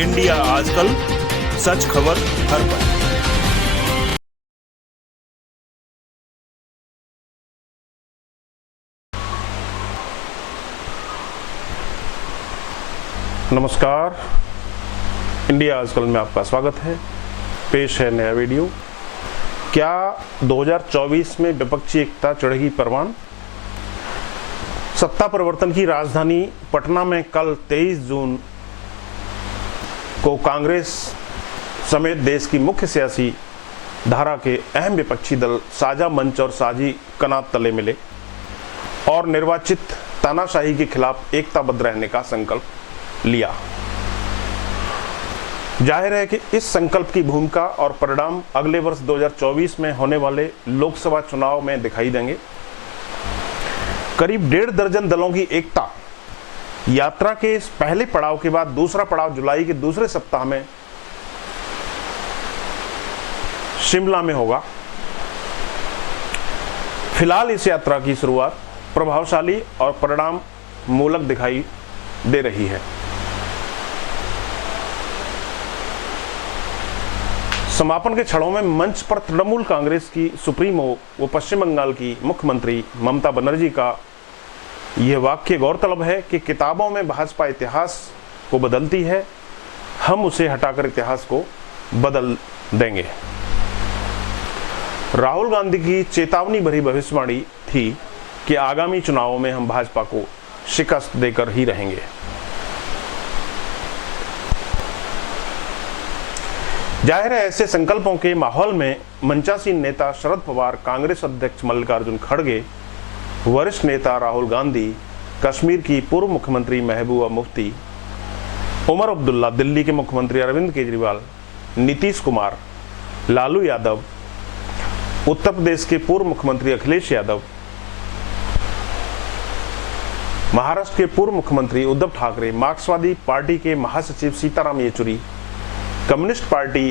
India आजकल, सच खबर हर पल। नमस्कार, इंडिया आजकल में आपका स्वागत है। पेश है नया वीडियो। क्या 2024 में विपक्षी एकता चढ़ेगी परवान? सत्ता परिवर्तन की राजधानी पटना में कल 23 जून को कांग्रेस समेत देश की मुख्य सियासी धारा के अहम विपक्षी दल साझा मंच और साझी कनात तले मिले और निर्वाचित तानाशाही के खिलाफ एकताबद्ध रहने का संकल्प लिया। जाहिर है कि इस संकल्प की भूमिका और परिणाम अगले वर्ष 2024 में होने वाले लोकसभा चुनाव में दिखाई देंगे। करीब 1.5 दर्जन दलों की एकता यात्रा के इस पहले पड़ाव के बाद दूसरा पड़ाव जुलाई के दूसरे सप्ताह में शिमला में होगा। फिलहाल इस यात्रा की शुरुआत प्रभावशाली और परिणाम मूलक दिखाई दे रही है। समापन के क्षणों में मंच पर तृणमूल कांग्रेस की सुप्रीमो व पश्चिम बंगाल की मुख्यमंत्री ममता बनर्जी का यह वाक्य गौरतलब है कि किताबों में भाजपा इतिहास को बदलती है, हम उसे हटाकर इतिहास को बदल देंगे। राहुल गांधी की चेतावनी भरी भविष्यवाणी थी कि आगामी चुनावों में हम भाजपा को शिकस्त देकर ही रहेंगे। जाहिर है, ऐसे संकल्पों के माहौल में मंचासीन नेता शरद पवार, कांग्रेस अध्यक्ष मल्लिकार्जुन खड़गे, वरिष्ठ नेता राहुल गांधी, कश्मीर की पूर्व मुख्यमंत्री महबूबा मुफ्ती, उमर अब्दुल्ला, दिल्ली के मुख्यमंत्री अरविंद केजरीवाल, नीतीश कुमार, लालू यादव, उत्तर प्रदेश के पूर्व मुख्यमंत्री अखिलेश यादव, महाराष्ट्र के पूर्व मुख्यमंत्री उद्धव ठाकरे, मार्क्सवादी पार्टी के महासचिव सीताराम येचुरी, कम्युनिस्ट पार्टी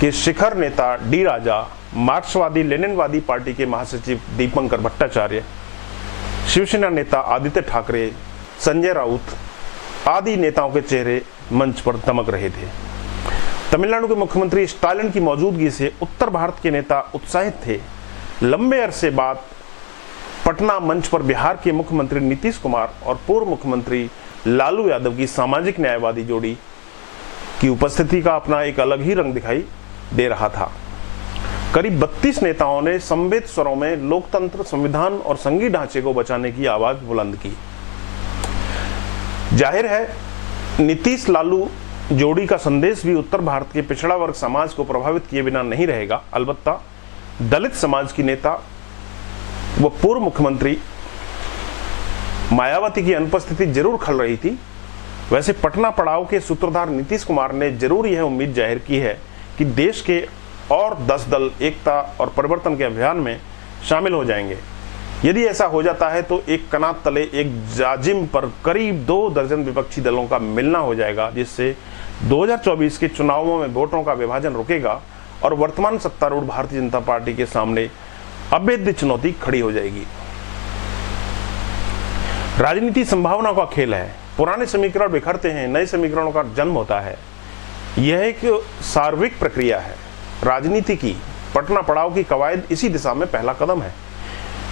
के शिखर नेता डी राजा, मार्क्सवादी लेनिनवादी पार्टी के महासचिव दीपंकर भट्टाचार्य, शिवसेना नेता आदित्य ठाकरे, संजय राउत आदि नेताओं के चेहरे मंच पर दमक रहे थे। तमिलनाडु के मुख्यमंत्री स्टालिन की मौजूदगी से उत्तर भारत के नेता उत्साहित थे। लंबे अरसे बाद पटना मंच पर बिहार के मुख्यमंत्री नीतीश कुमार और पूर्व मुख्यमंत्री लालू यादव की सामाजिक न्यायवादी जोड़ी की उपस्थिति का अपना एक अलग ही रंग दिखाई दे रहा था। करीब 32 नेताओं ने संवेद स्वरों में लोकतंत्र, संविधान और संघीय ढांचे को बचाने की आवाज बुलंद की। जाहिर है, नीतीश लालू जोड़ी का संदेश भी उत्तर भारत के पिछड़ा वर्ग समाज को प्रभावित किए बिना नहीं रहेगा। अलबत्ता दलित समाज की नेता व पूर्व मुख्यमंत्री मायावती की अनुपस्थिति जरूर खल रही थी। वैसे पटना पड़ाव के सूत्रधार नीतीश कुमार ने जरूर यह उम्मीद जाहिर की है कि देश के और 10 दल एकता और परिवर्तन के अभियान में शामिल हो जाएंगे। यदि ऐसा हो जाता है तो एक कनात तले एक जाजिम पर करीब 2 दर्जन विपक्षी दलों का मिलना हो जाएगा, जिससे 2024 के चुनावों में वोटों का विभाजन रुकेगा और वर्तमान सत्तारूढ़ भारतीय जनता पार्टी के सामने अभेद्य चुनौती खड़ी हो जाएगी। राजनीति संभावना का खेल है। पुराने समीकरण बिखरते हैं, नए समीकरणों का जन्म होता है। यह एक सार्वत्रिक प्रक्रिया है राजनीति की। पटना पड़ाव की कवायद इसी दिशा में पहला कदम है।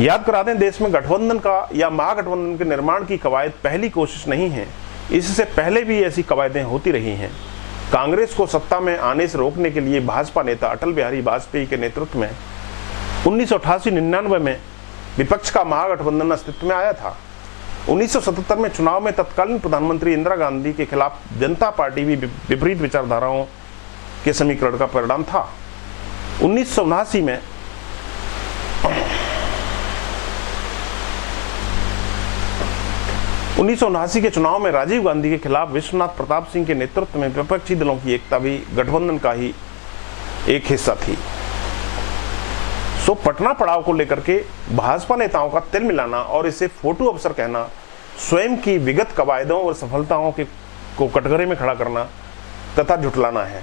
याद करा दें, देश में गठबंधन का या महागठबंधन के निर्माण की कवायद पहली कोशिश नहीं है। इससे पहले भी ऐसी कवायदें होती रही हैं। कांग्रेस को सत्ता में आने से रोकने के लिए भाजपा नेता अटल बिहारी वाजपेयी के नेतृत्व में 1988-99 में विपक्ष का महागठबंधन अस्तित्व में आया था। 1977 में चुनाव में तत्कालीन प्रधानमंत्री इंदिरा गांधी के खिलाफ जनता पार्टी भी विपरीत विचारधाराओं के समीकरण का परिणाम था। 1979 में के चुनाव में राजीव गांधी के खिलाफ विश्वनाथ प्रताप सिंह के नेतृत्व में विपक्षी दलों की एकता भी गठबंधन का ही एक हिस्सा थी। सो पटना पड़ाव को लेकर के भाजपा नेताओं का तिल मिलाना और इसे फोटो अवसर कहना स्वयं की विगत कवायदों और सफलताओं को कटघरे में खड़ा करना तथा झुटलाना है।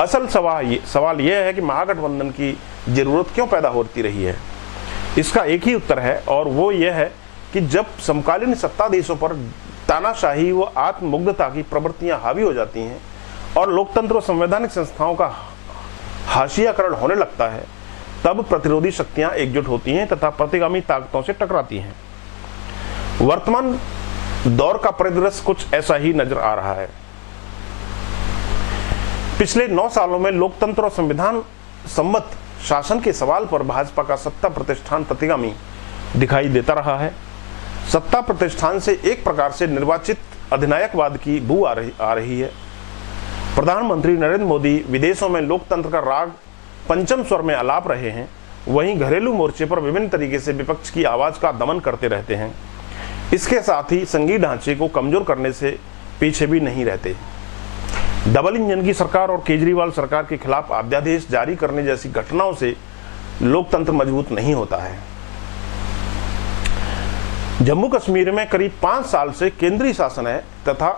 असल सवाल यह है कि महागठबंधन की जरूरत क्यों पैदा होती रही है। इसका एक ही उत्तर है और वो यह है कि जब समकालीन सत्ताधीशों पर तानाशाही व आत्ममुग्धता की प्रवृत्तियां हावी हो जाती हैं और लोकतंत्र और संवैधानिक संस्थाओं का हाशियाकरण होने लगता है, तब प्रतिरोधी शक्तियां एकजुट होती हैं तथा प्रतिगामी ताकतों से टकराती हैं। वर्तमान दौर का परिदृश्य कुछ ऐसा ही नजर आ रहा है। पिछले 9 सालों में लोकतंत्र और संविधान सम्मत शासन के सवाल पर भाजपा का सत्ता प्रतिष्ठान प्रतिगामी दिखाई देता रहा है। सत्ता प्रतिष्ठान से एक प्रकार से निर्वाचित अधिनायकवाद की बू आ रही है। प्रधानमंत्री नरेंद्र मोदी विदेशों में लोकतंत्र का राग पंचम स्वर में आलाप रहे हैं, वहीं घरेलू मोर्चे पर विभिन्न तरीके से विपक्ष की आवाज का दमन करते रहते हैं। इसके साथ ही संघीय ढांचे को कमजोर करने से पीछे भी नहीं रहते। डबल इंजन की सरकार और केजरीवाल सरकार के खिलाफ अध्यादेश जारी करने जैसी घटनाओं से लोकतंत्र मजबूत नहीं होता है। जम्मू कश्मीर में करीब 5 साल से केंद्रीय शासन है तथा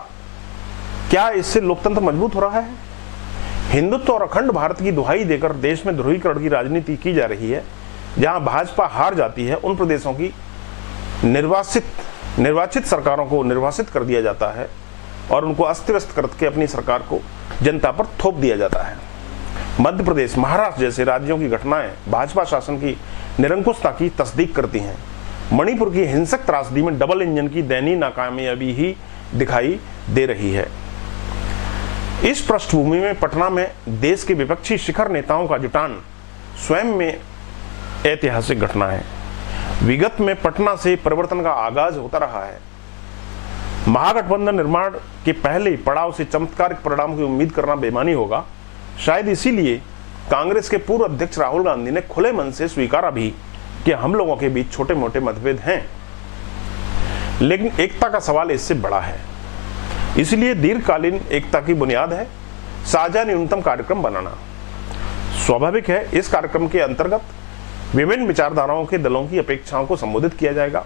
क्या इससे लोकतंत्र मजबूत हो रहा है? हिंदुत्व और अखंड भारत की दुहाई देकर देश में ध्रुवीकरण की राजनीति की जा रही है। जहां भाजपा हार जाती है, उन प्रदेशों की निर्वाचित सरकारों को निर्वासित कर दिया जाता है और उनको अस्त व्यस्त करके अपनी सरकार को जनता पर थोप दिया जाता है। मध्य प्रदेश, महाराष्ट्र जैसे राज्यों की घटनाएं भाजपा शासन की निरंकुशता की तस्दीक करती हैं। मणिपुर की हिंसक त्रासदी में डबल इंजन की दयनीय नाकामयाबी ही दिखाई दे रही है। इस पृष्ठभूमि में पटना में देश के विपक्षी शिखर नेताओं का जुटान स्वयं में ऐतिहासिक घटना है। विगत में पटना से परिवर्तन का आगाज होता रहा है। महागठबंधन निर्माण के पहले पड़ाव से चमत्कारिक परिणाम की उम्मीद करना बेईमानी होगा। शायद इसीलिए कांग्रेस के पूर्व अध्यक्ष राहुल गांधी ने खुले मन से स्वीकारा भी कि हम लोगों के बीच छोटे मोटे मतभेद हैं, लेकिन एकता का सवाल इससे बड़ा है। इसलिए दीर्घकालीन एकता की बुनियाद है साझा न्यूनतम कार्यक्रम बनाना। स्वाभाविक है, इस कार्यक्रम के अंतर्गत विभिन्न विचारधाराओं के दलों की अपेक्षाओं को संबोधित किया जाएगा।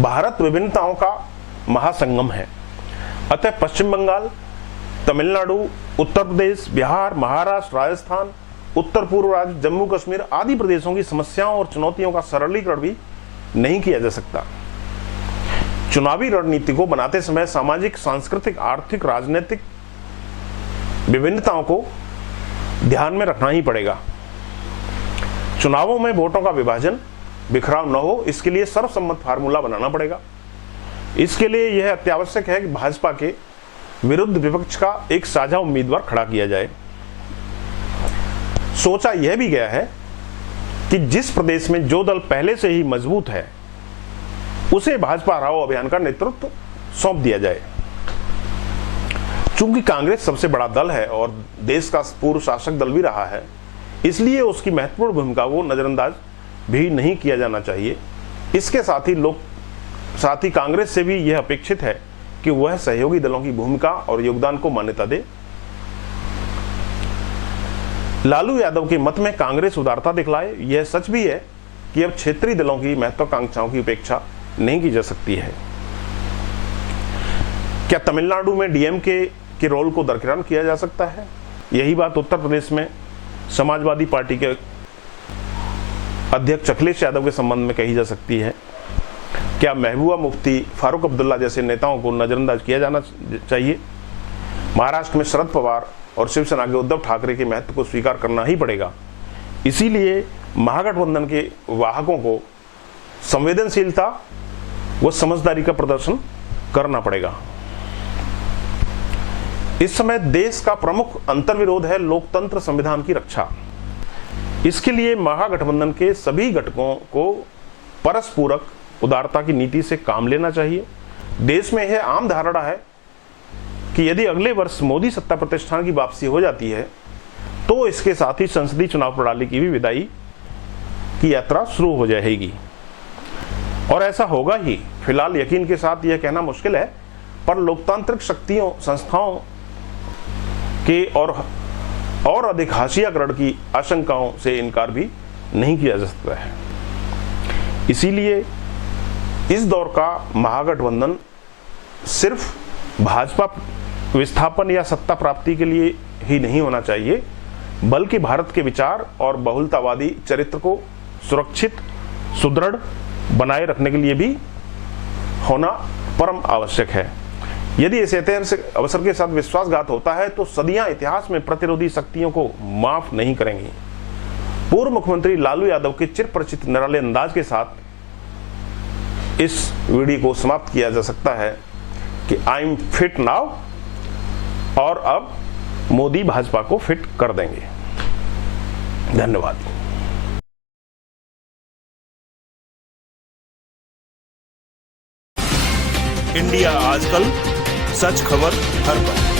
भारत विभिन्नताओं का महासंगम है, अतः पश्चिम बंगाल, तमिलनाडु, उत्तर प्रदेश, बिहार, महाराष्ट्र, राजस्थान, उत्तर पूर्व राज्य, जम्मू कश्मीर आदि प्रदेशों की समस्याओं और चुनौतियों का सरलीकरण भी नहीं किया जा सकता। चुनावी रणनीति को बनाते समय सामाजिक, सांस्कृतिक, आर्थिक, राजनीतिक विभिन्नताओं को ध्यान में रखना ही पड़ेगा। चुनावों में वोटों का विभाजन, बिखराव न हो, इसके लिए सर्वसम्मत फार्मूला बनाना पड़ेगा। इसके लिए यह अत्यावश्यक है कि भाजपा के विरुद्ध विपक्ष का एक साझा उम्मीदवार खड़ा किया जाए। सोचा यह भी गया है कि जिस प्रदेश में जो दल पहले से ही मजबूत है उसे भाजपा हराओ अभियान का नेतृत्व सौंप दिया जाए। चूंकि कांग्रेस सबसे बड़ा दल है और देश का पूर्व शासक दल भी रहा है, इसलिए उसकी महत्वपूर्ण भूमिका को नजरअंदाज भी नहीं किया जाना चाहिए। इसके साथ ही कांग्रेस से भी यह अपेक्षित है कि वह सहयोगी दलों की भूमिका और योगदान को मान्यता दे। लालू यादव के मत में कांग्रेस उदारता दिखलाए। यह सच भी है कि अब क्षेत्रीय दलों की महत्वाकांक्षाओं की उपेक्षा नहीं की जा सकती है। क्या तमिलनाडु में डीएमके के रोल को दरकिरार किया जा सकता है? यही बात उत्तर प्रदेश में समाजवादी पार्टी के अध्यक्ष अखिलेश यादव के संबंध में कही जा सकती है। क्या महबूबा मुफ्ती, फारूक अब्दुल्ला जैसे नेताओं को नजरअंदाज किया जाना चाहिए? महाराष्ट्र में शरद पवार और शिवसेना के उद्धव ठाकरे के महत्व को स्वीकार करना ही पड़ेगा। इसीलिए महागठबंधन के वाहकों को संवेदनशीलता व समझदारी का प्रदर्शन करना पड़ेगा। इस समय देश का प्रमुख अंतर्विरोध है लोकतंत्र संविधान की रक्षा। इसके लिए महागठबंधन के सभी घटकों को परस्पूरक उदारता की नीति से काम लेना चाहिए। देश में यह आम धारणा है कि यदि अगले वर्ष मोदी सत्ता प्रतिष्ठान की वापसी हो जाती है तो इसके साथ ही संसदीय चुनाव प्रणाली की भी विदाई की यात्रा शुरू हो जाएगी, और ऐसा होगा ही। फिलहाल यकीन के साथ यह कहना मुश्किल है, पर लोकतांत्रिक शक्तियों, संस्थाओं के और अधिक हाशियाकरण की आशंकाओं से इनकार भी नहीं किया जा सकता है। इसीलिए इस दौर का महागठबंधन सिर्फ भाजपा विस्थापन या सत्ता प्राप्ति के लिए ही नहीं होना चाहिए, बल्कि भारत के विचार और बहुलतावादी चरित्र को सुरक्षित, सुदृढ़ बनाए रखने के लिए भी होना परम आवश्यक है। यदि इस ऐतिहासिक अवसर के साथ विश्वासघात होता है तो सदियां इतिहास में प्रतिरोधी शक्तियों को माफ नहीं करेंगी। पूर्व मुख्यमंत्री लालू यादव के चिर परिचित निराले अंदाज के साथ इस वीडियो को समाप्त किया जा सकता है कि आई एम फिट नाउ, और अब मोदी भाजपा को फिट कर देंगे। धन्यवाद। इंडिया आजकल, सच खबर हर पल।